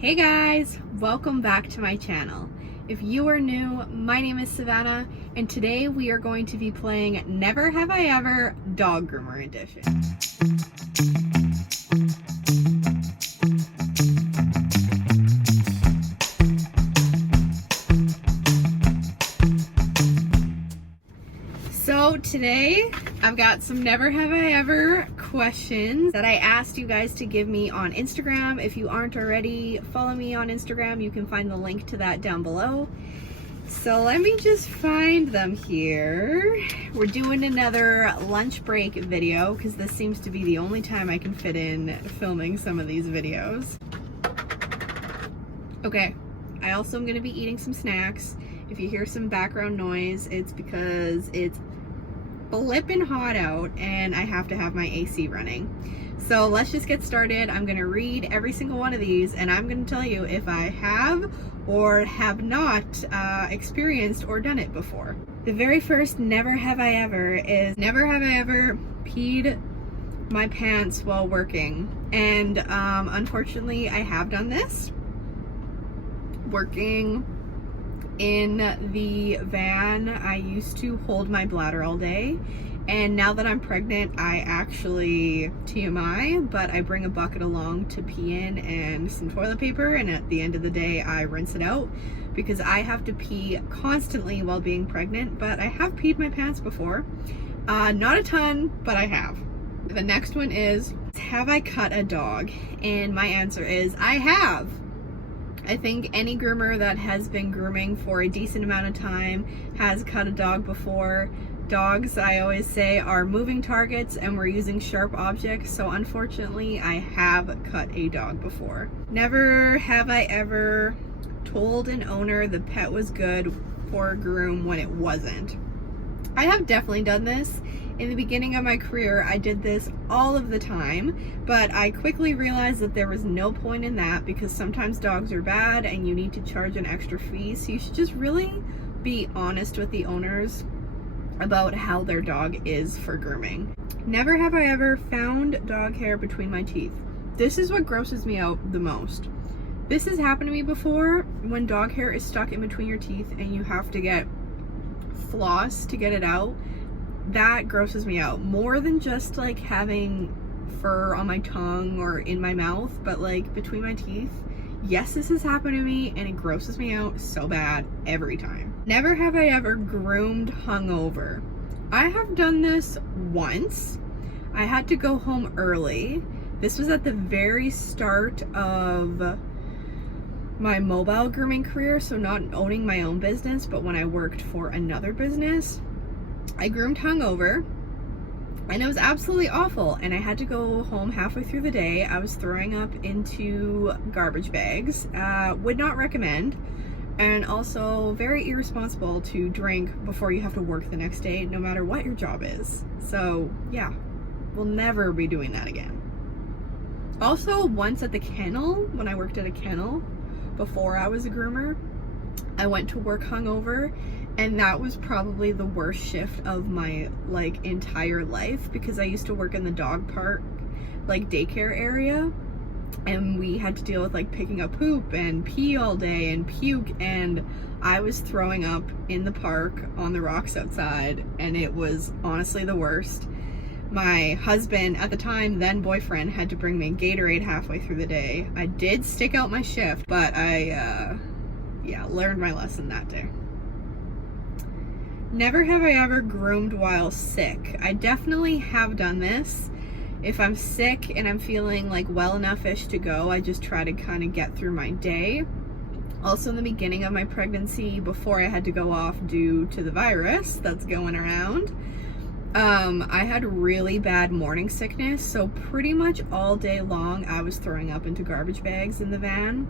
Hey guys, welcome back to my channel. If you are new, my name is Savana, and today we are going to be playing Never Have I Ever Dog Groomer Edition. So today I've got some Never Have I Ever questions that I asked you guys to give me on Instagram. If you aren't already, follow me on Instagram. You can find the link to that down below. So let me just find them here. We're doing another lunch break video because this seems to be the only time I can fit in filming some of these videos. Okay, I also am going to be eating some snacks. If you hear some background noise, it's because it's flipping hot out and I have to have my AC running. So let's just get started. I'm gonna read every single one of these and I'm gonna tell you if I have or have not experienced or done it before. The very first never have I ever is never have I ever peed my pants while working. And unfortunately I have done this. Working in the van, I used to hold my bladder all day, and now that I'm pregnant, I actually, TMI, but I bring a bucket along to pee in and some toilet paper, and at the end of the day I rinse it out because I have to pee constantly while being pregnant. But I have peed my pants before, not a ton, but I have. The next one is, have I cut a dog? And my answer is I have. I think any groomer that has been grooming for a decent amount of time has cut a dog before. Dogs, I always say, are moving targets and we're using sharp objects, so unfortunately I have cut a dog before. Never have I ever told an owner the pet was good for a groom when it wasn't. I have definitely done this. In the beginning of my career, I did this all of the time, but I quickly realized that there was no point in that because sometimes dogs are bad and you need to charge an extra fee. So you should just really be honest with the owners about how their dog is for grooming. Never have I ever found dog hair between my teeth. This is what grosses me out the most. This has happened to me before when dog hair is stuck in between your teeth and you have to get floss to get it out. That grosses me out more than just like having fur on my tongue or in my mouth, but like between my teeth. Yes, this has happened to me and it grosses me out so bad every time. Never have I ever groomed hungover. I have done this once. I had to go home early. This was at the very start of my mobile grooming career, so not owning my own business, but when I worked for another business. I groomed hungover and it was absolutely awful, and I had to go home halfway through the day. I was throwing up into garbage bags. Would not recommend, and also very irresponsible to drink before you have to work the next day, no matter what your job is. So yeah, we'll never be doing that again. Also, once at the kennel, when I worked at a kennel before I was a groomer, I went to work hungover, and that was probably the worst shift of my like entire life because I used to work in the dog park, like daycare area, and we had to deal with like picking up poop and pee all day and puke, and I was throwing up in the park on the rocks outside, and it was honestly the worst. My husband at the time, then boyfriend, had to bring me Gatorade halfway through the day. I did stick out my shift, but I learned my lesson that day. Never have I ever groomed while sick. I definitely have done this. If I'm sick and I'm feeling like well enough-ish to go, I just try to kind of get through my day. Also in the beginning of my pregnancy, before I had to go off due to the virus that's going around, I had really bad morning sickness, so pretty much all day long I was throwing up into garbage bags in the van.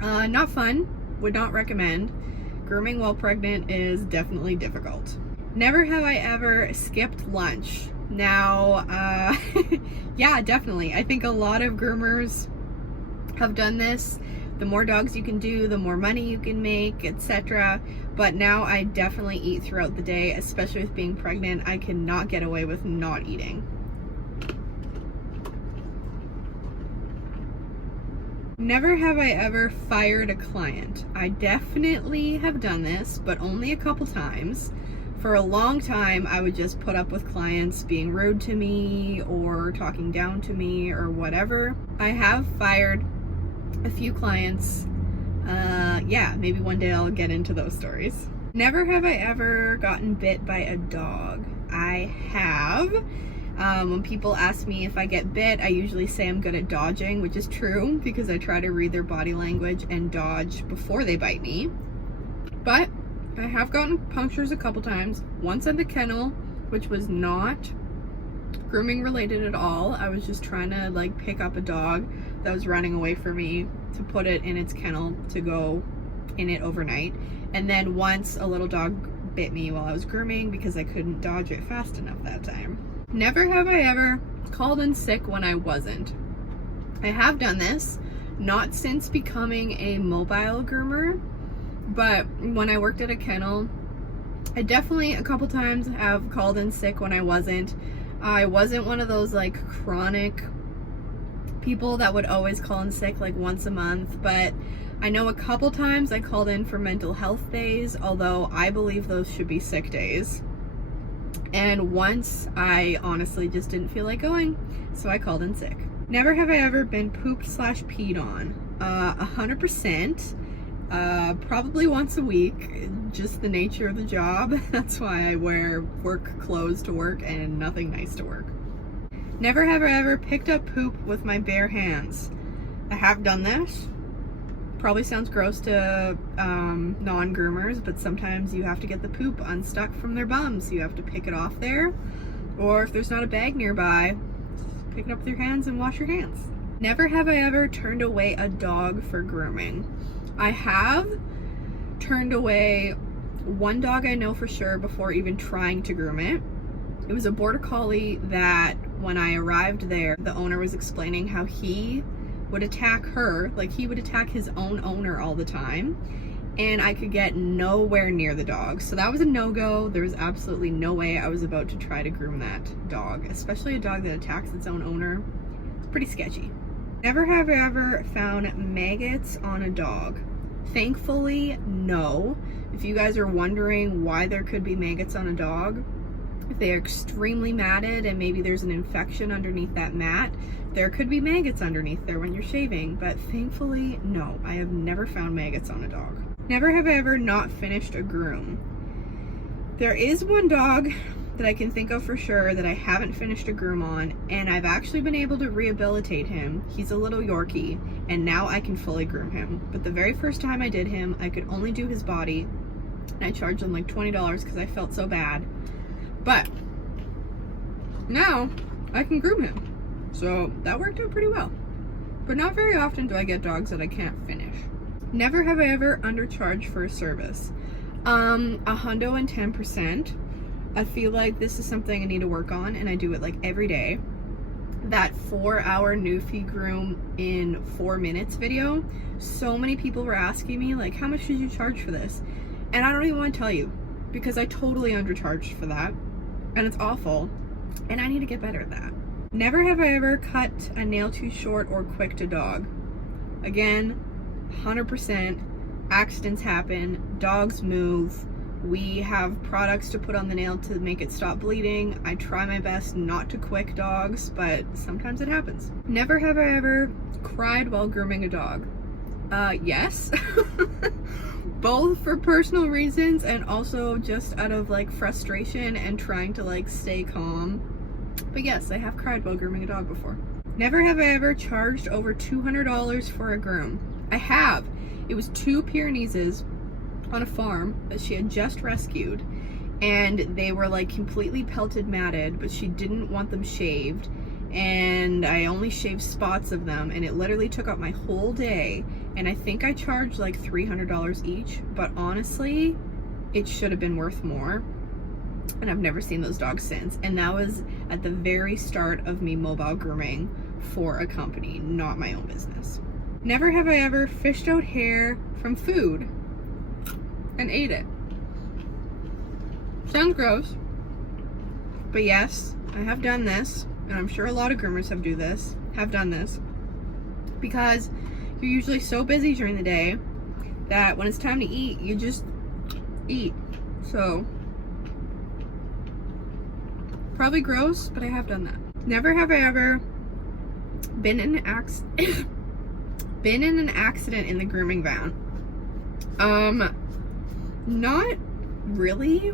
Not fun, would not recommend. Grooming while pregnant is definitely difficult. Never have I ever skipped lunch. Now, yeah, definitely. I think a lot of groomers have done this. The more dogs you can do, the more money you can make, etc. But now I definitely eat throughout the day, especially with being pregnant. I cannot get away with not eating. Never have I ever fired a client. I definitely have done this, but only a couple times. For a long time, I would just put up with clients being rude to me or talking down to me or whatever. I have fired a few clients. Yeah, maybe one day I'll get into those stories. Never have I ever gotten bit by a dog. I have. When people ask me if I get bit, I usually say I'm good at dodging, which is true because I try to read their body language and dodge before they bite me. But I have gotten punctures a couple times. Once at the kennel, which was not grooming related at all. I was just trying to like pick up a dog that was running away from me to put it in its kennel to go in it overnight. And then once a little dog bit me while I was grooming because I couldn't dodge it fast enough that time. Never have I ever called in sick when I wasn't. I have done this, not since becoming a mobile groomer, but when I worked at a kennel, I definitely a couple times have called in sick when I wasn't. I wasn't one of those like chronic people that would always call in sick like once a month, but I know a couple times I called in for mental health days, although I believe those should be sick days. And once I honestly just didn't feel like going, so I called in sick. Never have I ever been pooped / peed on. 100%. Probably once a week, just the nature of the job. That's why I wear work clothes to work and nothing nice to work. Never have I ever picked up poop with my bare hands. I have done this. Probably sounds gross to non-groomers, but sometimes you have to get the poop unstuck from their bums. You have to pick it off there, or if there's not a bag nearby, pick it up with your hands and wash your hands. Never have I ever turned away a dog for grooming. I have turned away one dog I know for sure before even trying to groom it. It was a border collie that when I arrived there, the owner was explaining how he would attack her, like he would attack his own owner all the time, and I could get nowhere near the dog. So that was a no-go. There was absolutely no way I was about to try to groom that dog, especially a dog that attacks its own owner. It's pretty sketchy. Never have I ever found maggots on a dog. Thankfully, no. If you guys are wondering why there could be maggots on a dog, if they are extremely matted and maybe there's an infection underneath that mat, there could be maggots underneath there when you're shaving, but thankfully, no. I have never found maggots on a dog. Never have I ever not finished a groom. There is one dog that I can think of for sure that I haven't finished a groom on, and I've actually been able to rehabilitate him. He's a little Yorkie, and now I can fully groom him. But the very first time I did him, I could only do his body, and I charged him like $20 because I felt so bad. But now I can groom him. So that worked out pretty well. But not very often do I get dogs that I can't finish. Never have I ever undercharged for a service. 110%. I feel like this is something I need to work on, and I do it like every day. That 4-hour Newfie groom in 4 minutes video, so many people were asking me like, how much did you charge for this? And I don't even want to tell you because I totally undercharged for that, and it's awful, and I need to get better at that. Never have I ever cut a nail too short or quicked a dog. Again, 100%. Accidents happen, dogs move. We have products to put on the nail to make it stop bleeding. I try my best not to quick dogs, but sometimes it happens. Never have I ever cried while grooming a dog. Yes. Both for personal reasons and also just out of like frustration and trying to like stay calm. But yes, I have cried while grooming a dog before. Never have I ever charged over $200 for a groom. I have. It was 2 Pyrenees on a farm that she had just rescued, and they were like completely pelted matted, but she didn't want them shaved, and I only shaved spots of them, and it literally took up my whole day, and I think I charged like $300 each, but honestly it should have been worth more, and I've never seen those dogs since. And that was at the very start of me mobile grooming for a company, not my own business. Never have I ever fished out hair from food and ate it. Sounds gross, but yes, I have done this, and I'm sure a lot of groomers have done this, because You're usually so busy during the day that when it's time to eat, you just eat. So, probably gross, but I have done that. Never have I ever been in an accident in the grooming van. Not really.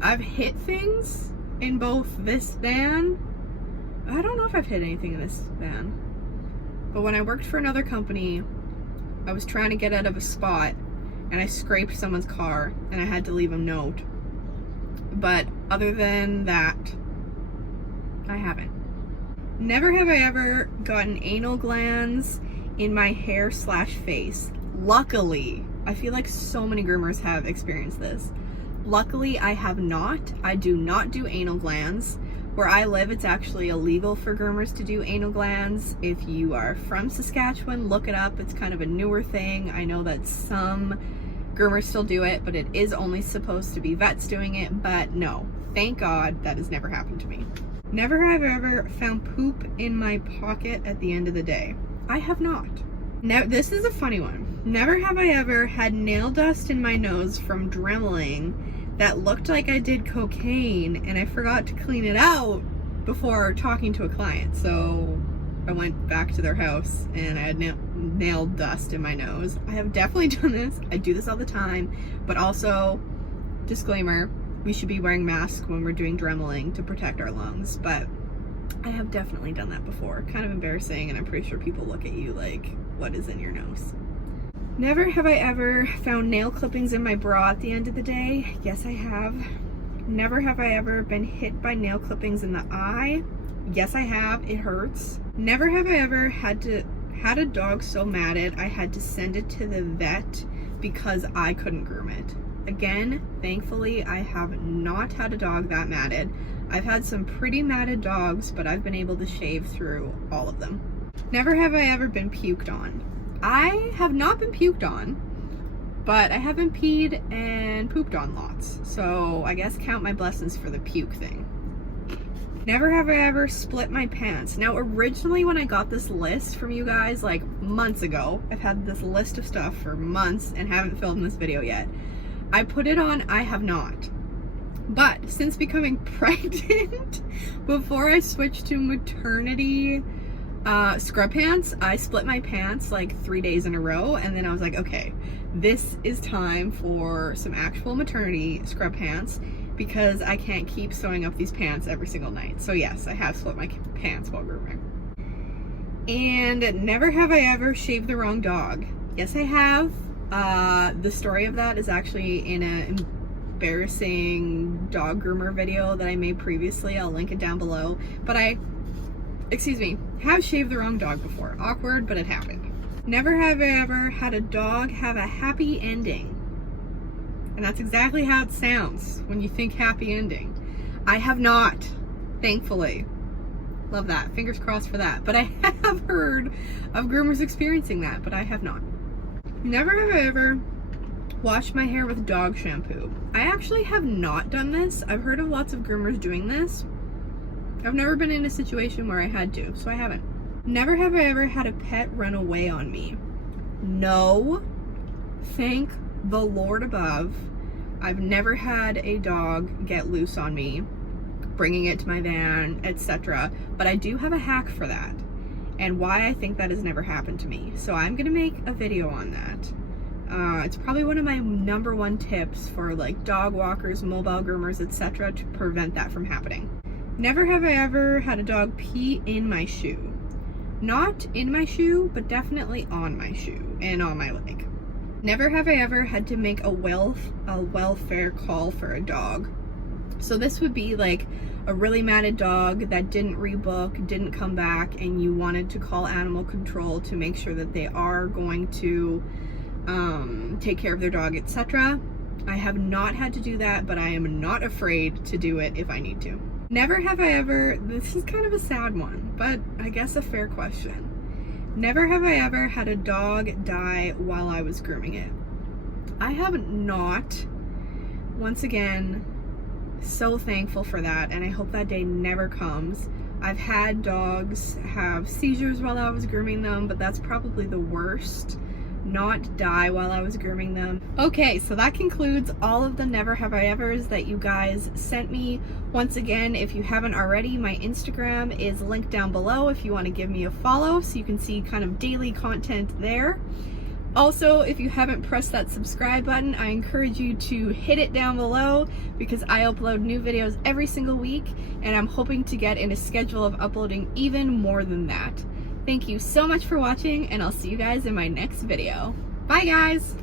I've hit things in both this van. I don't know if I've hit anything in this van, but when I worked for another company, I was trying to get out of a spot and I scraped someone's car and I had to leave a note. But other than that, I haven't. Never have I ever gotten anal glands in my hair/face. Luckily, I feel like so many groomers have experienced this. Luckily, I have not. I do not do anal glands. Where I live, it's actually illegal for groomers to do anal glands. If you are from Saskatchewan, look it up. It's kind of a newer thing. I know that some groomers still do it, but it is only supposed to be vets doing it. But no, thank God that has never happened to me. Never have I ever found poop in my pocket at the end of the day. I have not. Now, this is a funny one. Never have I ever had nail dust in my nose from dremeling that looked like I did cocaine and I forgot to clean it out before talking to a client. So I went back to their house and I had nail dust in my nose. I have definitely done this. I do this all the time, but also, disclaimer, we should be wearing masks when we're doing dremeling to protect our lungs, but I have definitely done that before. Kind of embarrassing, and I'm pretty sure people look at you like, what is in your nose? Never have I ever found nail clippings in my bra at the end of the day. Yes, I have. Never have I ever been hit by nail clippings in the eye. Yes, I have. It hurts. Never have I ever had a dog so matted I had to send it to the vet because I couldn't groom it. Again, thankfully, I have not had a dog that matted. I've had some pretty matted dogs, but I've been able to shave through all of them. Never have I ever been puked on. I have not been puked on, but I have been peed and pooped on lots. So I guess count my blessings for the puke thing. Never have I ever split my pants. Now, originally when I got this list from you guys, like months ago, I've had this list of stuff for months and haven't filmed this video yet. I put it on, I have not. But since becoming pregnant, before I switched to maternity scrub pants, I split my pants like 3 days in a row, and then I was like, okay, this is time for some actual maternity scrub pants because I can't keep sewing up these pants every single night. So yes, I have split my pants while grooming. And never have I ever shaved the wrong dog. Yes, I have. The story of that is actually in an embarrassing dog groomer video that I made previously. I'll link it down below. But I have shaved the wrong dog before. Awkward, but it happened. Never have I ever had a dog have a happy ending. And that's exactly how it sounds when you think happy ending. I have not, thankfully. Love that. Fingers crossed for that. But I have heard of groomers experiencing that, but I have not. Never have I ever washed my hair with dog shampoo. I actually have not done this. I've heard of lots of groomers doing this. I've never been in a situation where I had to, so I haven't. Never have I ever had a pet run away on me. No, thank the Lord above. I've never had a dog get loose on me, bringing it to my van, etc. But I do have a hack for that, and why I think that has never happened to me. So I'm gonna make a video on that. It's probably one of my #1 tips for like dog walkers, mobile groomers, etc. to prevent that from happening. Never have I ever had a dog pee in my shoe. Not in my shoe, but definitely on my shoe and on my leg. Never have I ever had to make a welfare call for a dog. So this would be like a really matted dog that didn't rebook, didn't come back, and you wanted to call animal control to make sure that they are going to take care of their dog, etc. I have not had to do that, but I am not afraid to do it if I need to. Never have I ever, this is kind of a sad one, but I guess a fair question. Never have I ever had a dog die while I was grooming it. I have not. Once again, so thankful for that, and I hope that day never comes. I've had dogs have seizures while I was grooming them, but that's probably the worst. Not die while I was grooming them. Okay, so that concludes all of the Never Have I Evers that you guys sent me. Once again, if you haven't already, my Instagram is linked down below if you want to give me a follow so you can see kind of daily content there. Also, if you haven't pressed that subscribe button, I encourage you to hit it down below because I upload new videos every single week and I'm hoping to get in a schedule of uploading even more than that. Thank you so much for watching and I'll see you guys in my next video. Bye guys!